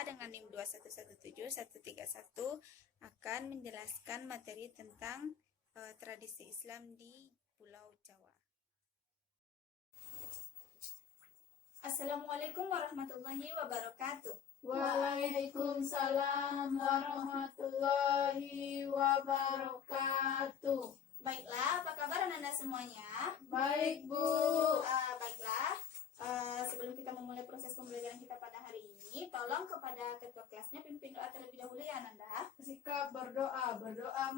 kita dengan NIM 2117131 akan menjelaskan materi tentang tradisi Islam di Pulau Jawa. Assalamualaikum warahmatullahi wabarakatuh. Waalaikumsalam warahmatullahi wabarakatuh. Baiklah, apa kabar Anda semuanya? Baik, Bu. Baiklah, sebelum kita memulai proses pembelajaran kita pada hari ini, tolong kepada ketua kelasnya pimpin doa terlebih dahulu ya Nanda. Sikap berdoa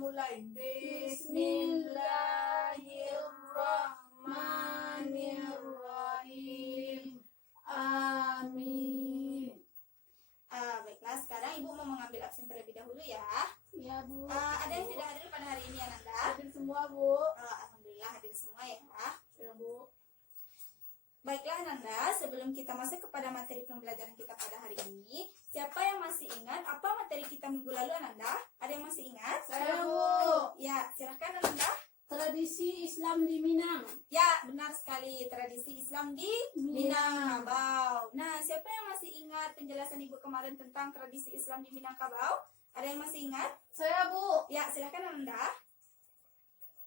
mulai. Bismillahirrahmanirrahim. Amin. Baiklah, sekarang Ibu mau mengambil absen terlebih dahulu ya. Ya, Bu. Ada yang tidak hadir pada hari ini ya Nanda? Hadir semua, Bu. Alhamdulillah hadir semua ya. Ya, Bu. Baiklah Nanda, sebelum kita masuk kepada materi pembelajaran kita pada hari ini, siapa yang masih ingat apa materi kita minggu lalu Nanda? Ada yang masih ingat? Saya, Bu. Ya, silahkan Nanda. Tradisi Islam di Minang. Ya, benar sekali. Tradisi Islam di Minangkabau. Nah, siapa yang masih ingat penjelasan Ibu kemarin tentang tradisi Islam di Minangkabau? Ada yang masih ingat? Saya, Bu. Ya, silahkan Nanda.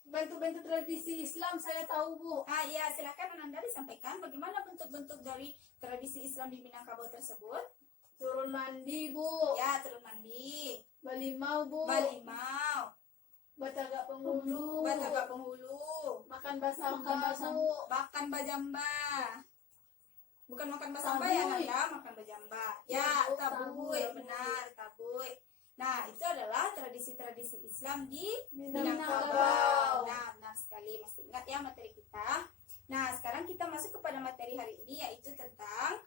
Bentuk-bentuk tradisi Islam saya tahu, Bu. Iya, silahkan Nanda disampaikan bagaimana bentuk-bentuk dari tradisi Islam di Minangkabau tersebut. Turun mandi, Bu. Ya, turun mandi. Balimau, Bu. Balimau. Batagak penghulu. Batagak penghulu. Makan basamba, Bu. Makan bajamba. Bukan makan basamba ya Tabuy. Nanda, makan bajamba. Ya, Bu, tabuy, tabuy. benar, tabuy. Nah, itu adalah tradisi-tradisi Islam di Minangkabau. Nah, benar sekali. Masih ingat ya materi kita? Nah, sekarang kita masuk kepada materi hari ini, yaitu tentang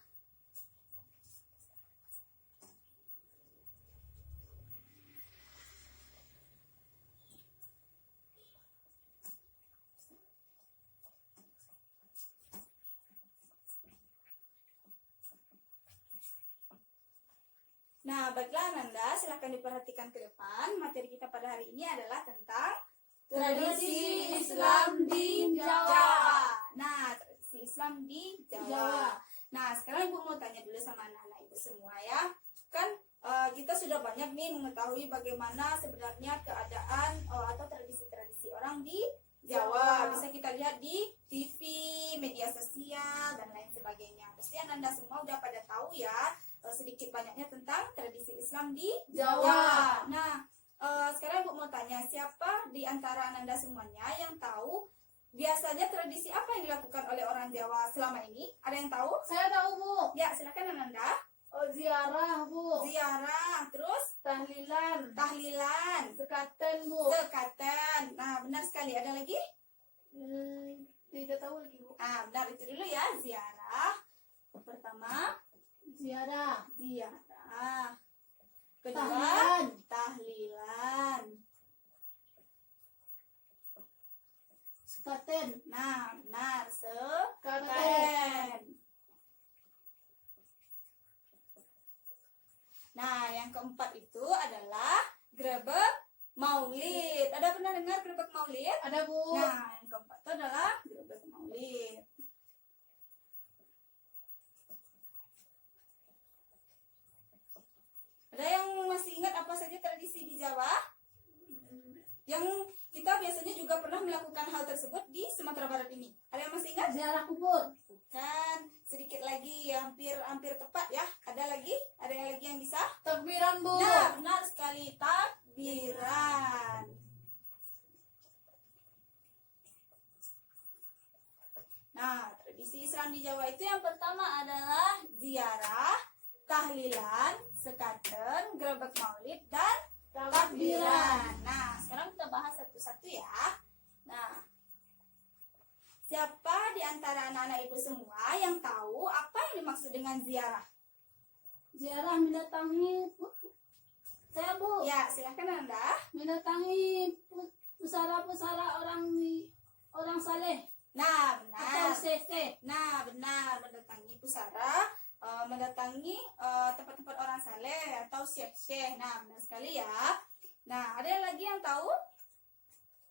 Nah, baiklah Nanda, silahkan diperhatikan ke depan. Materi kita pada hari ini adalah tentang Tradisi Islam di Jawa. Nah, tradisi Islam di Jawa. Jawa. Nah, sekarang Ibu mau tanya dulu sama anak-anak Ibu semua ya. Kan kita sudah banyak nih mengetahui bagaimana sebenarnya keadaan atau tradisi-tradisi orang di Jawa. Bisa kita lihat di TV, media sosial, dan lain sebagainya. Pasti Anda semua udah pada tahu ya sedikit banyaknya tentang tradisi Islam di Jawa. Nah, sekarang Ibu mau tanya, siapa di antara Anda semuanya yang tahu biasanya tradisi apa yang dilakukan oleh orang Jawa selama ini? Ada yang tahu? Saya tahu, Bu. Ya, silakan Ananda. Ziarah, Bu. Ziarah, terus Tahlilan. tahlilan, Sekaten, Bu. sekatan. Nah, benar sekali. Ada lagi? Tidak tahu lagi, Bu. Benar itu dulu ya, ziarah. Pertama, Ziarah. ziarah. Kedua, Tahlilan. tahlilan. Sekaten. Nah, benar. Sekaten. Sekaten. Nah, yang keempat itu adalah grebek maulid. Ada pernah dengar grebek maulid? Ada, Bu. Nah, yang keempat itu adalah grebek maulid. Ada yang masih ingat apa saja tradisi di Jawa? Yang kita biasanya juga pernah melakukan hal tersebut di Sumatera Barat ini. Ada yang masih ingat? Ziarah kubur. Bukan, sedikit lagi, hampir tepat ya. Ada lagi? Ada yang lagi yang bisa? Takbiran, Bu. Nah, benar sekali, takbiran. Nah, tradisi Islam di Jawa itu yang pertama adalah ziarah, tahlilan, sekaten, grebek maulid, dan takbiran. Nah, sekarang kita bahas satu-satu ya. Nah, siapa di antara anak-anak Ibu semua yang tahu apa yang dimaksud dengan ziarah? Ziarah mendatangi. Saya, Bu. Ya, silahkan Anda. Mendatangi pusara-pusara orang saleh Nah, atau benar. sese. Nah, benar, mendatangi pusara, mendatangi tempat-tempat orang saleh atau syekh-syekh. Nah, benar sekali ya. Nah, ada lagi yang tahu?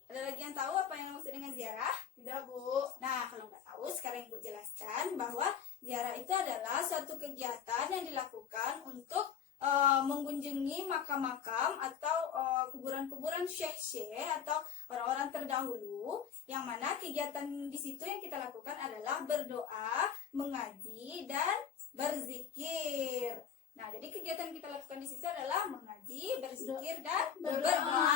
Ada lagi yang tahu apa yang maksud dengan ziarah? Tidak, Bu. Nah, kalau nggak tahu, sekarang Ibu jelaskan bahwa ziarah itu adalah suatu kegiatan yang dilakukan untuk mengunjungi makam-makam atau kuburan-kuburan syekh-syekh atau orang-orang terdahulu, yang mana kegiatan di situ yang kita lakukan adalah berdoa, mengaji, dan berzikir. Nah, jadi kegiatan yang kita lakukan di situ adalah mengaji, berzikir, dan berdoa.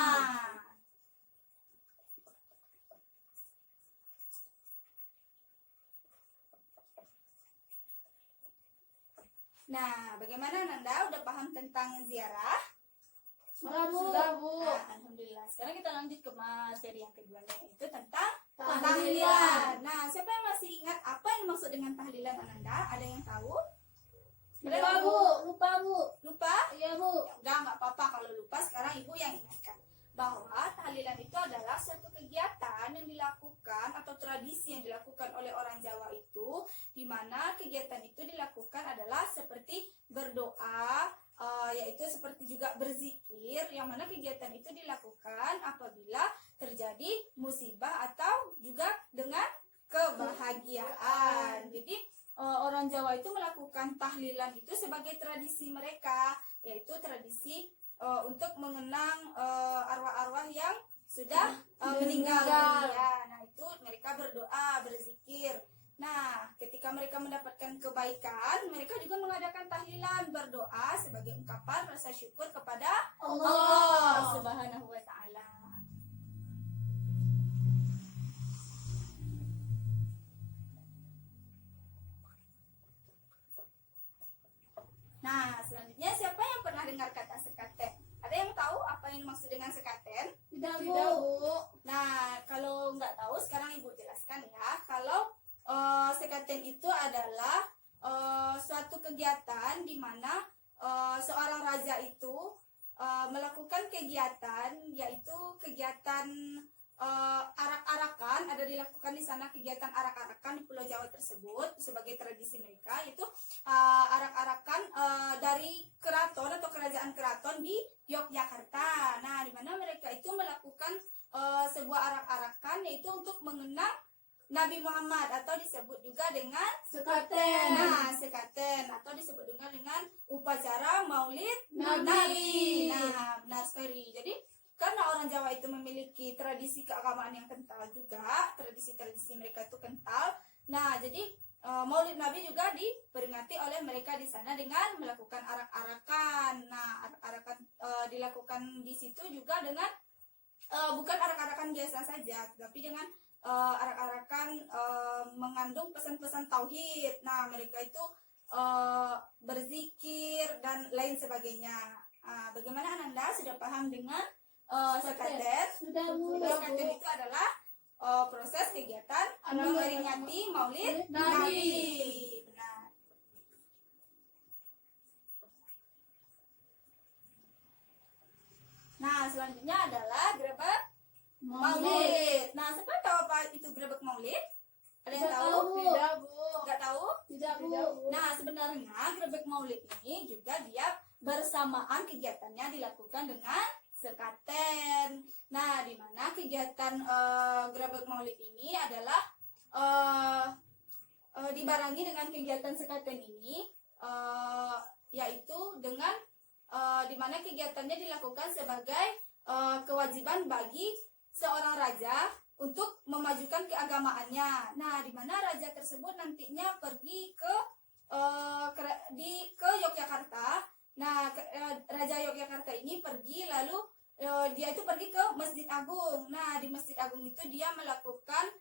Nah, bagaimana Nanda? Udah paham tentang ziarah? Sudah, Bu. Sudah, Bu. Nah, alhamdulillah. Sekarang kita lanjut ke materi yang kedua, yaitu tentang Tahlilan. tahlilan. Nah, siapa yang masih ingat apa yang dimaksud dengan tahlilan, Ananda? Ada yang tahu? Lupa, Bu. Lupa, Bu. Lupa? Iya, Bu. Ya udah, nggak apa-apa kalau lupa. Sekarang Ibu yang ingatkan bahwa tahlilan itu adalah suatu kegiatan yang dilakukan atau tradisi yang dilakukan oleh orang Jawa itu, di mana kegiatan itu dilakukan adalah seperti berdoa, yaitu seperti juga berzikir, yang mana kegiatan itu dilakukan apabila terjadi musibah atau juga dengan kebahagiaan. Jadi orang Jawa itu melakukan tahlilan itu sebagai tradisi mereka, yaitu tradisi untuk mengenang arwah-arwah yang sudah meninggal dunia. Nah, itu mereka berdoa, berzikir. Nah, ketika mereka mendapatkan kebaikan, mereka juga mengadakan tahlilan, berdoa sebagai ungkapan rasa syukur kepada Allah Subhanahu wa taala. Nah, selanjutnya siapa yang pernah dengar kata sekaten? Ada yang tahu apa yang dimaksud dengan sekaten? Tidak, Bu. Nah, kalau nggak tahu, sekarang Ibu jelaskan ya. Kalau sekaten itu adalah suatu kegiatan di mana seorang raja itu melakukan kegiatan, yaitu kegiatan arak-arakan. Ada dilakukan di sana kegiatan arak-arakan di Pulau Jawa tersebut sebagai tradisi mereka, yaitu arak-arakan dari keraton atau kerajaan keraton di Yogyakarta. Nah, di mana mereka itu melakukan sebuah arak-arakan, yaitu untuk mengenang Nabi Muhammad atau disebut juga dengan Sekaten. Nah, sekaten atau disebut juga dengan upacara Maulid Nabi. Nabi. Nah, benar sekali. Jadi karena orang Jawa itu memiliki tradisi keagamaan yang kental juga, tradisi-tradisi mereka itu kental. Nah, jadi Maulid Nabi juga diperingati oleh mereka di sana dengan melakukan arak-arakan. Nah, arak-arakan dilakukan di situ juga dengan bukan arak-arakan biasa saja, tapi dengan arak-arakan mengandung pesan-pesan tauhid. Nah, mereka itu berzikir dan lain sebagainya. Bagaimana Ananda, sudah paham dengan sekaten? Sudah, Bu. Sekaten itu adalah proses kegiatan Anu, memperingati Maulid Nabi. Nabi. Benar. Nah, selanjutnya adalah grebek Maulid. Nah, siapa tahu apa itu grebek Maulid? Ada yang Tidak tahu? tahu, Bu. Tidak, Bu. Nggak tahu? Tidak, Bu. Nah, sebenarnya grebek Maulid ini juga dia bersamaan kegiatannya dilakukan dengan sekaten. Nah, di mana kegiatan grebek Maulid ini adalah dibarengi dengan kegiatan sekaten ini, yaitu dengan di mana kegiatannya dilakukan sebagai kewajiban bagi seorang raja untuk memajukan keagamaannya. Nah, di mana raja tersebut nantinya pergi ke Yogyakarta. Nah, Raja Yogyakarta ini pergi, lalu dia itu pergi ke Masjid Agung. Nah, di Masjid Agung itu dia melakukan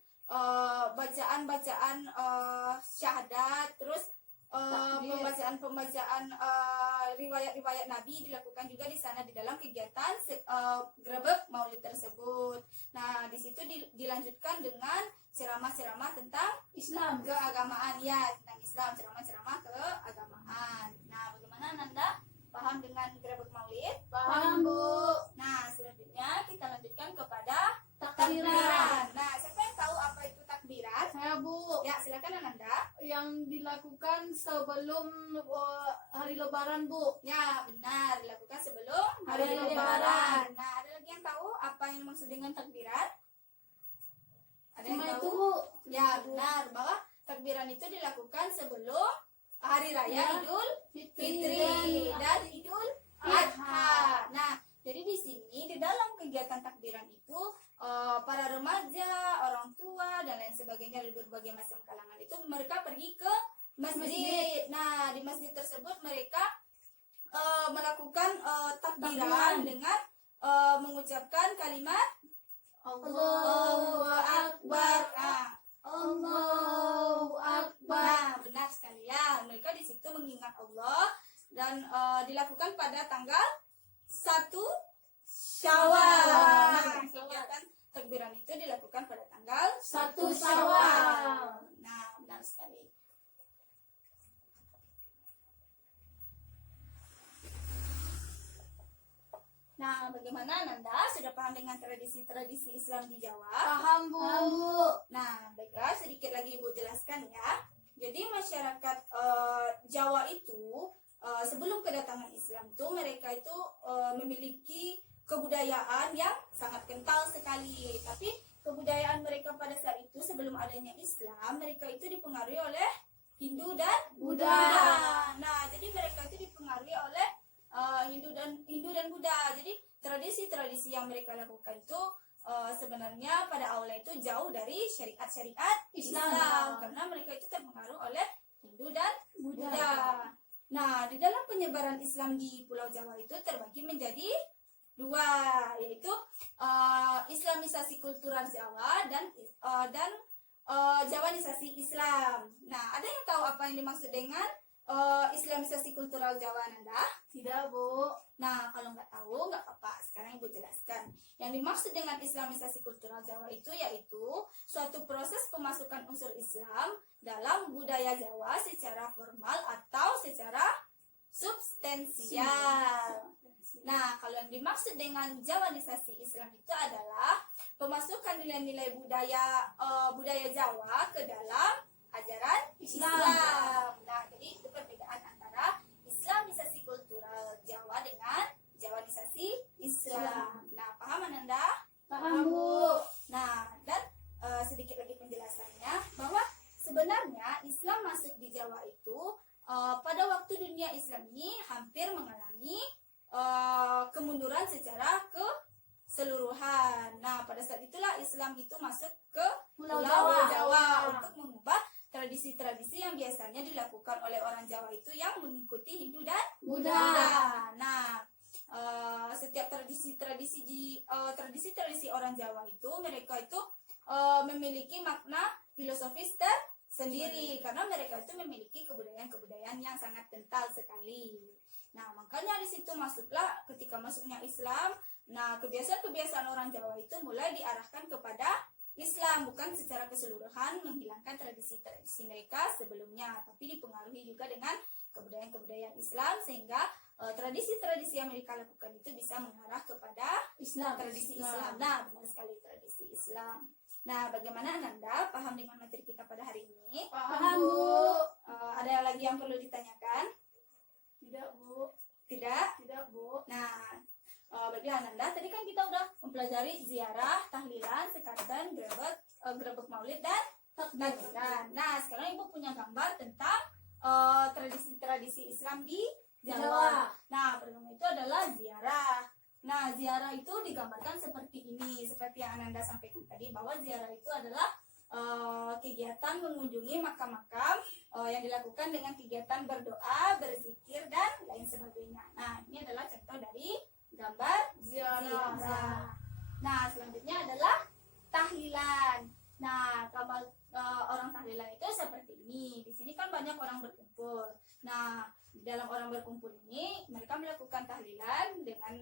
bacaan-bacaan syahadat, terus pembacaan riwayat-riwayat Nabi dilakukan juga di sana di dalam kegiatan grebek Maulid tersebut. Nah, di situ dilanjutkan dengan ceramah-ceramah tentang Islam. keagamaan, ya, tentang Islam, ceramah-ceramah keagamaan. Nah, bagaimana Nanda? Paham dengan grebek Maulid? Paham, Bu. Nah, selanjutnya kita lanjutkan kepada Takbiran. Nah, siapa yang tahu apa itu takbiran? Saya, Bu. Ya, silakan Ananda. Yang dilakukan sebelum hari Lebaran, Bu. Ya, benar, dilakukan sebelum Hari hari Lebaran. Lebaran. Nah, ada lagi yang tahu apa yang dimaksud dengan takbiran? Ada yang Cuma tahu? itu, Bu. Ya, benar, bahwa takbiran itu dilakukan sebelum hari raya Ya. Idul Fitri Fitri dan Idul melakukan takbiran Takbiran. dengan mengucapkan kalimat Allahu Akbar. Nah, Allahu Akbar. nah, benar sekali ya. Mereka di situ mengingat Allah dan dilakukan pada tanggal 1 Syawal. Nah, kegiatan takbiran itu dilakukan pada tanggal 1 Syawal. Nah, benar sekali. Nah, bagaimana Nanda? Sudah paham dengan tradisi-tradisi Islam di Jawa? Paham, Bu. Nah, baiklah, sedikit lagi Ibu jelaskan ya. Jadi masyarakat Jawa itu sebelum kedatangan Islam tuh mereka itu memiliki kebudayaan yang sangat kental sekali. Tapi kebudayaan mereka pada saat itu sebelum adanya Islam, mereka itu dipengaruhi oleh Hindu dan Buddha. Nah, jadi mereka itu dipengaruhi oleh Hindu dan Buddha. Jadi tradisi-tradisi yang mereka lakukan itu sebenarnya pada awalnya itu jauh dari syariat-syariat Islam karena mereka itu terpengaruh oleh Hindu dan Buddha. Nah, di dalam penyebaran Islam di Pulau Jawa itu terbagi menjadi dua, yaitu Islamisasi kultural Jawa dan Jawanisasi Islam. Nah, ada yang tahu apa yang dimaksud dengan Islamisasi kultural Jawa, Nanda? Tidak, Bu. Nah, kalau nggak tahu, nggak apa-apa. Sekarang Ibu jelaskan. Yang dimaksud dengan Islamisasi kultural Jawa itu yaitu suatu proses pemasukan unsur Islam dalam budaya Jawa secara formal atau secara substansial. Nah, kalau yang dimaksud dengan Jawanisasi Islam itu adalah pemasukan nilai-nilai budaya Jawa ke dalam ajaran Islam. Nah, jadi itu perbedaan antara Islamisasi kultural Jawa dengan Jawanisasi Islam. Nah, paham Ananda? Paham, Bu. Nah, dan sedikit lagi penjelasannya bahwa sebenarnya Islam masuk di Jawa itu pada waktu dunia Islam ini hampir mengalami kemunduran secara keseluruhan. Nah, pada saat itulah Islam itu masuk ke Pulau Pulau Jawa. Jawa untuk mengubah tradisi-tradisi yang biasanya dilakukan oleh orang Jawa itu yang mengikuti Hindu dan Buddha. Nah, setiap tradisi-tradisi orang Jawa itu mereka itu memiliki makna filosofis tersendiri karena mereka itu memiliki kebudayaan-kebudayaan yang sangat kental sekali. Nah, makanya di situ masuklah ketika masuknya Islam. Nah, kebiasaan-kebiasaan orang Jawa itu mulai diarahkan kepada Islam, bukan secara keseluruhan menghilangkan tradisi-tradisi mereka sebelumnya, tapi dipengaruhi juga dengan kebudayaan-kebudayaan Islam sehingga tradisi-tradisi yang mereka lakukan itu bisa mengarah kepada Islam. tradisi Islam. Nah, benar sekali tradisi Islam. Nah, bagaimana Ananda paham dengan materi kita pada hari ini? Paham, Bu. Ada lagi yang perlu ditanyakan? Tidak, Bu. Tidak? Tidak, Bu. Nah, bagi Ananda, tadi kan kita udah mempelajari ziarah, tahlilan, sekatan, grebek maulid, dan takbiran. Nah, sekarang Ibu punya gambar tentang tradisi-tradisi Islam di Jawa. Jawa. Nah, pertama itu adalah ziarah. Nah, ziarah itu digambarkan seperti ini, seperti yang Ananda sampaikan tadi, bahwa ziarah itu adalah kegiatan mengunjungi makam-makam yang dilakukan dengan kegiatan berdoa, berzikir, dan lain sebagainya. Nah, ini adalah contoh dari gambar ziarah. Nah, selanjutnya adalah tahlilan. Nah, kalau orang tahlilan itu seperti ini. Di sini kan banyak orang berkumpul. Nah, di dalam orang berkumpul ini mereka melakukan tahlilan dengan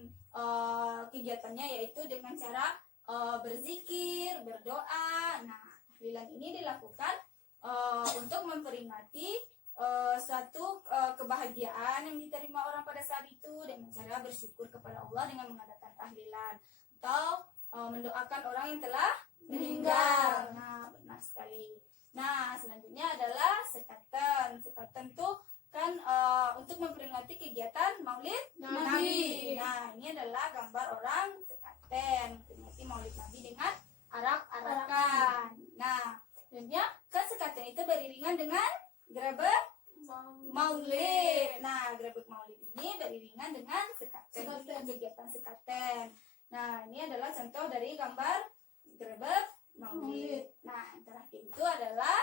kegiatannya yaitu dengan cara berzikir, berdoa. Nah, tahlilan ini dilakukan untuk memperingati suatu kebahagiaan yang diterima orang pada saat itu dengan cara bersyukur kepada Allah dengan mengadakan tahlilan atau mendoakan orang yang telah meninggal. Nah, benar sekali. Nah, selanjutnya adalah sekatan. Sekatan itu kan untuk memperingati kegiatan Maulid Nabi. Nah, ini adalah gambar orang sekaten memperingati Maulid Nabi dengan arak-arakan. Nah, selanjutnya kan sekaten itu beriringan dengan grebek maulid. Nah, grebek maulid ini beriringan dengan sekaten. Kegiatan sekaten. Nah, ini adalah contoh dari gambar grebek maulid. Nah, yang terakhir itu adalah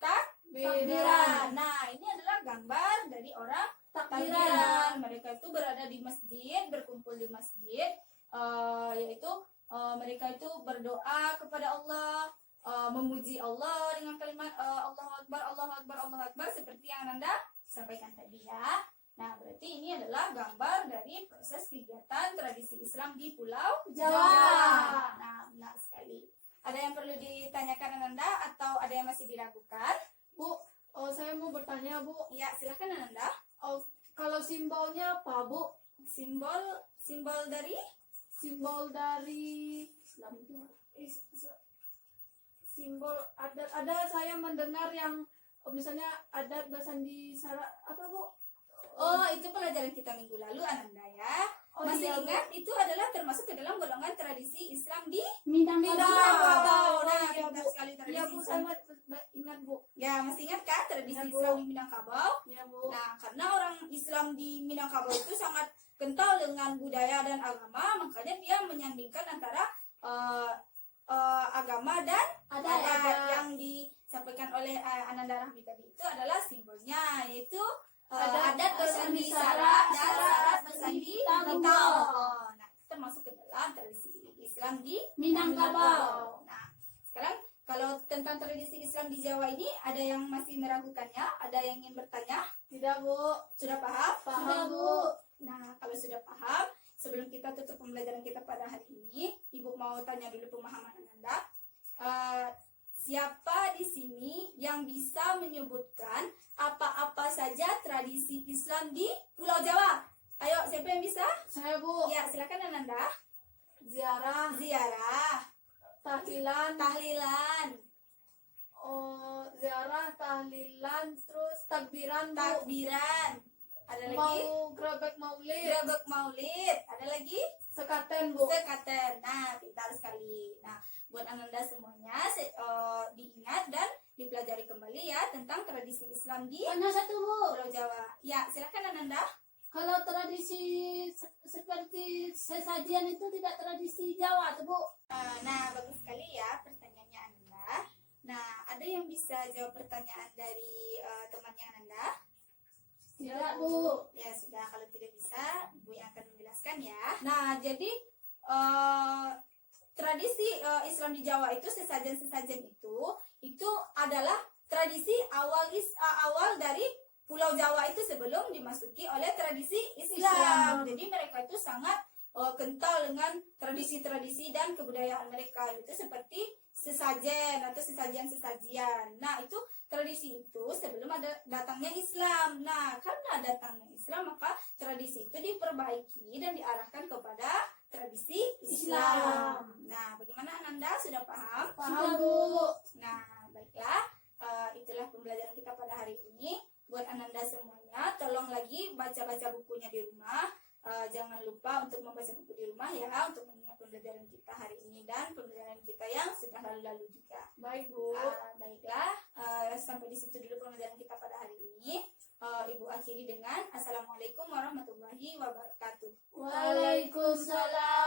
takbiran. Nah, ini adalah gambar dari orang takbiran. Mereka itu berada di masjid, berkumpul di masjid, yaitu mereka itu berdoa kepada Allah, memuji Allah dengan kalimat Allahu Akbar, Allahu Akbar, Allahu Akbar, seperti yang Anda sampaikan tadi ya. Nah, berarti ini adalah gambar dari proses kegiatan tradisi Islam di Pulau Jawa. Nah, benar sekali. Ada yang perlu ditanyakan Ananda atau ada yang masih diragukan? Bu, saya mau bertanya, Bu. Ya, silakan Ananda. Kalau simbolnya apa, Bu? Simbol dari Simbol dari Islam itu. Simbol ada saya mendengar yang misalnya adat Basandi Sara apa, Bu? itu pelajaran kita minggu lalu Ananda ya. Masih iya, Bu. ingat itu adalah termasuk ke dalam golongan tradisi Islam di Minangkabau. Minangkabau. Nah, Iya, pintar Bu. sekali tradisi Iya, Bu, Islam. saya ingat, Bu. Ya, masih ingat kan tradisi Iya, Bu. Islam di Minangkabau? Iya, Bu. Nah, karena orang Islam di Minangkabau itu sangat kental dengan budaya dan agama, makanya dia menyandingkan antara agama dan adat yang disampaikan oleh Ananda Rahmi tadi itu adalah simbolnya, yaitu adat bersandi syarat dan syarat bersandi tanggal. Nah, termasuk ke dalam tradisi Islam di Minangkabau. Nah, sekarang kalau tentang tradisi Islam di Jawa ini ada yang masih meragukannya, ada yang ingin bertanya? Tidak, Bu. Sudah paham? Paham, Bu. Nah, kalau sudah paham, sebelum kita tutup pembelajaran kita pada hari ini, Ibu mau tanya dulu pemahaman Anda. Siapa di sini yang bisa menyebutkan apa-apa saja tradisi Islam di Pulau Jawa? Ayo, siapa yang bisa? Saya, Bu. Ya, silakan Ananda. Ziarah, Ziarah, tahlilan, tahlilan, ziarah, tahlilan, terus takbiran, Bu. takbiran. Ada lagi? Mau grebek maulid, Grebek maulid. Ada lagi? sekaten, Bu. Sekaten. Nah, pintar sekali. Nah, buat Ananda semuanya diingat dan dipelajari kembali ya tentang tradisi Islam di Hanya satu, Bu. Pulau Jawa. Ya, silakan Ananda. Kalau tradisi seperti sesajian itu tidak tradisi Jawa, tuh, Bu. Nah, bagus sekali ya pertanyaannya Ananda. Nah, ada yang bisa jawab pertanyaan dari temannya Ananda? Tidak, Bu. Ya sudah, kalau tidak bisa, Ibu yang akan menjelaskan ya. Nah, jadi tradisi Islam di Jawa itu sesajen-sesajen itu adalah tradisi awal dari Pulau Jawa itu sebelum dimasuki oleh tradisi Islam. Jadi mereka itu sangat kental dengan tradisi-tradisi dan kebudayaan mereka itu seperti sesajen atau sesajian-sesajian. Nah, itu tradisi itu sebelum ada datangnya Islam. Nah, karena datangnya Islam maka tradisi itu diperbaiki dan diarahkan kepada tradisi Islam. Nah, bagaimana Ananda, sudah paham? Paham, Bu. Nah, baiklah. Itulah pembelajaran kita pada hari ini. Buat Ananda semuanya, tolong lagi baca-baca bukunya di rumah. Jangan lupa untuk membaca buku di rumah ya, untuk mengingat pembelajaran kita hari ini dan pembelajaran kita yang sudah lalu-lalu juga. Baik, Bu. Baiklah, sampai di situ dulu pembelajaran kita pada hari ini. Ibu akhiri dengan Assalamualaikum warahmatullahi wabarakatuh. Waalaikumsalam.